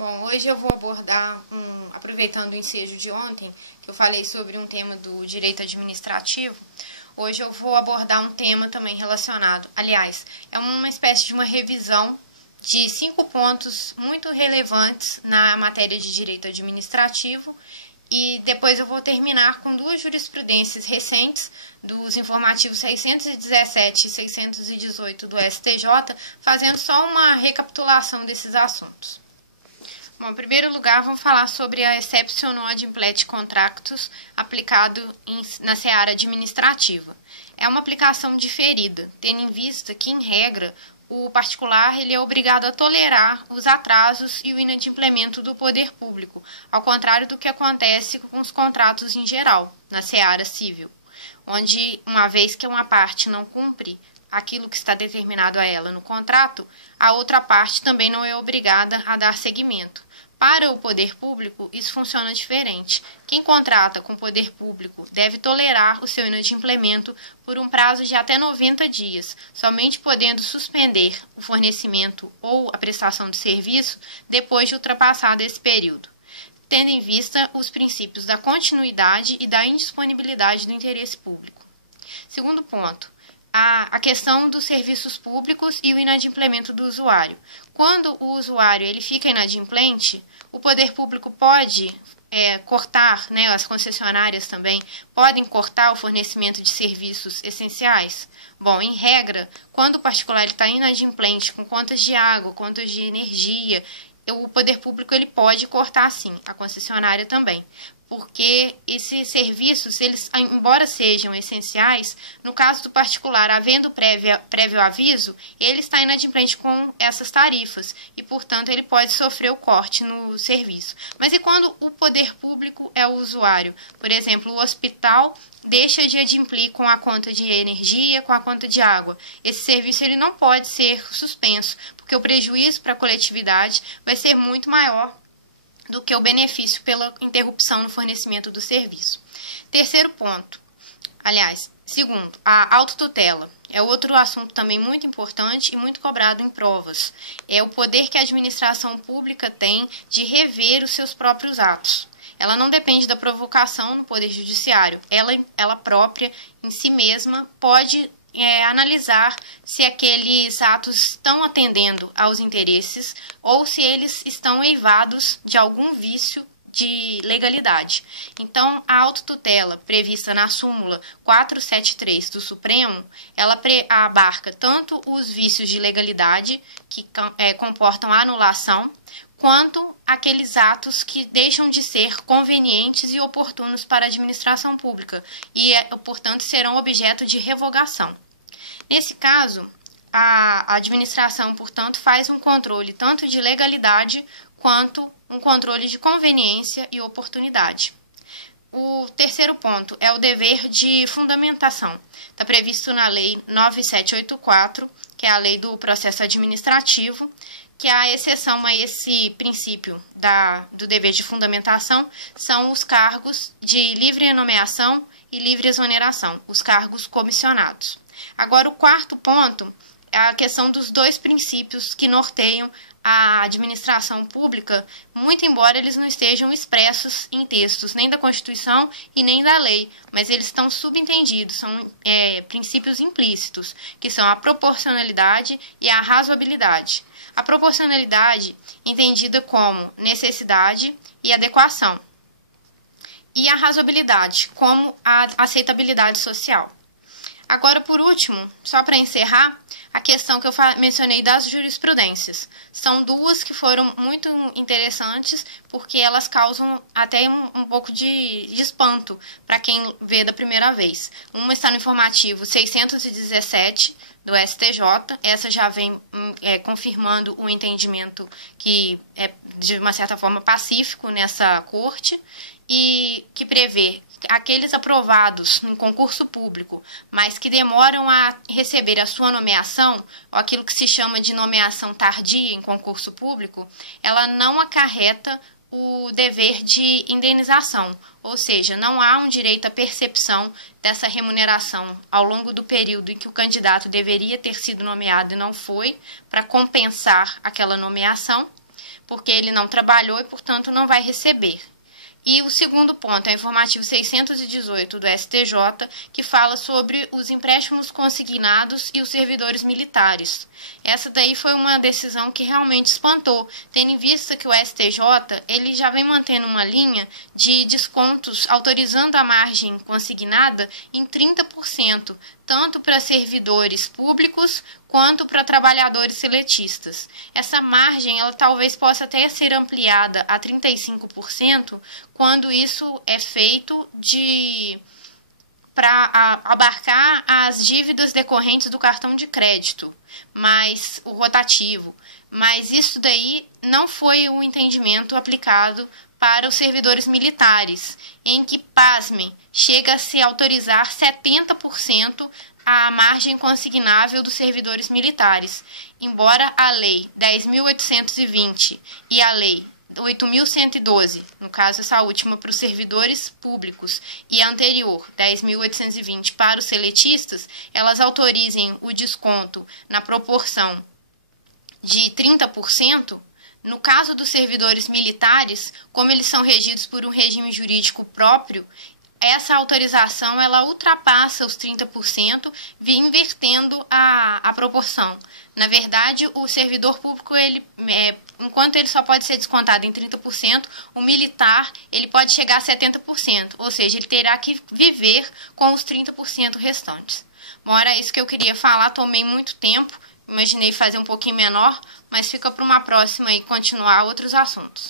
Bom, hoje eu vou abordar, aproveitando o ensejo de ontem, que eu falei sobre um tema do direito administrativo, hoje eu vou abordar um tema também relacionado, aliás, é uma espécie de uma revisão de 5 pontos muito relevantes na matéria de direito administrativo, e depois eu vou terminar com 2 jurisprudências recentes, dos informativos 617 e 618 do STJ, fazendo só uma recapitulação desses assuntos. Bom, em primeiro lugar, vamos falar sobre a exception ad implet contractus aplicado na seara administrativa. É uma aplicação diferida, tendo em vista que, em regra, o particular ele é obrigado a tolerar os atrasos e o inadimplemento do poder público, ao contrário do que acontece com os contratos em geral, na seara civil, onde, uma vez que uma parte não cumpre aquilo que está determinado a ela no contrato, a outra parte também não é obrigada a dar seguimento. Para o poder público, isso funciona diferente. Quem contrata com o poder público deve tolerar o seu inadimplemento por um prazo de até 90 dias, somente podendo suspender o fornecimento ou a prestação de serviço depois de ultrapassado esse período, tendo em vista os princípios da continuidade e da indisponibilidade do interesse público. Segundo ponto, a questão dos serviços públicos e o inadimplemento do usuário. Quando o usuário ele fica inadimplente, o poder público pode cortar, as concessionárias também podem cortar o fornecimento de serviços essenciais? Bom, em regra, quando o particular está inadimplente com contas de água, contas de energia, o poder público ele pode cortar sim, a concessionária também, porque esses serviços, eles, embora sejam essenciais, no caso do particular, havendo prévio aviso, ele está inadimplente com essas tarifas e, portanto, ele pode sofrer o corte no serviço. Mas e quando o poder público é o usuário? Por exemplo, o hospital deixa de adimplir com a conta de energia, com a conta de água. Esse serviço ele não pode ser suspenso, porque o prejuízo para a coletividade vai ser muito maior do que o benefício pela interrupção no fornecimento do serviço. Segundo, a autotutela. É outro assunto também muito importante e muito cobrado em provas. É o poder que a administração pública tem de rever os seus próprios atos. Ela não depende da provocação no Poder Judiciário. Ela própria, em si mesma, pode analisar se aqueles atos estão atendendo aos interesses ou se eles estão eivados de algum vício de legalidade. Então, a autotutela prevista na súmula 473 do Supremo, ela abarca tanto os vícios de legalidade, que comportam a anulação, quanto aqueles atos que deixam de ser convenientes e oportunos para a administração pública e, portanto, serão objeto de revogação. Nesse caso, a administração, portanto, faz um controle tanto de legalidade quanto um controle de conveniência e oportunidade. O terceiro ponto é o dever de fundamentação. Está previsto na Lei 9784, que é a Lei do Processo Administrativo, que a exceção a esse princípio do dever de fundamentação são os cargos de livre nomeação e livre exoneração, os cargos comissionados. Agora, o quarto ponto é a questão dos 2 princípios que norteiam a administração pública, muito embora eles não estejam expressos em textos nem da Constituição e nem da lei, mas eles estão subentendidos, são princípios implícitos, que são a proporcionalidade e a razoabilidade. A proporcionalidade, entendida como necessidade e adequação, e a razoabilidade, como a aceitabilidade social. Agora, por último, só para encerrar, a questão que eu mencionei das jurisprudências. São 2 que foram muito interessantes, porque elas causam até um pouco de espanto para quem vê da primeira vez. Uma está no informativo 617 do STJ, essa já vem confirmando o entendimento que é, de uma certa forma, pacífico nessa corte, e que prevê aqueles aprovados em concurso público, mas que demoram a receber a sua nomeação, ou aquilo que se chama de nomeação tardia em concurso público, ela não acarreta o dever de indenização, ou seja, não há um direito à percepção dessa remuneração ao longo do período em que o candidato deveria ter sido nomeado e não foi, para compensar aquela nomeação. porque ele não trabalhou e, portanto, não vai receber. E o segundo ponto é o informativo 618 do STJ, que fala sobre os empréstimos consignados e os servidores militares. Essa daí foi uma decisão que realmente espantou, tendo em vista que o STJ ele já vem mantendo uma linha de descontos, autorizando a margem consignada em 30%, tanto para servidores públicos quanto para trabalhadores seletistas. Essa margem ela talvez possa até ser ampliada a 35%, quando isso é feito para abarcar as dívidas decorrentes do cartão de crédito, mas o rotativo. Mas isso daí não foi o entendimento aplicado para os servidores militares, em que, pasmem, chega a se autorizar 70% a margem consignável dos servidores militares, embora a Lei 10.820 e a Lei 8.112, no caso essa última para os servidores públicos, e a anterior, 10.820, para os seletistas, elas autorizem o desconto na proporção de 30%, no caso dos servidores militares, como eles são regidos por um regime jurídico próprio, essa autorização ela ultrapassa os 30%, invertendo a proporção. Na verdade, o servidor público, enquanto ele só pode ser descontado em 30%, o militar ele pode chegar a 70%, ou seja, ele terá que viver com os 30% restantes. Bom, era isso que eu queria falar, tomei muito tempo, imaginei fazer um pouquinho menor, mas fica para uma próxima e continuar outros assuntos.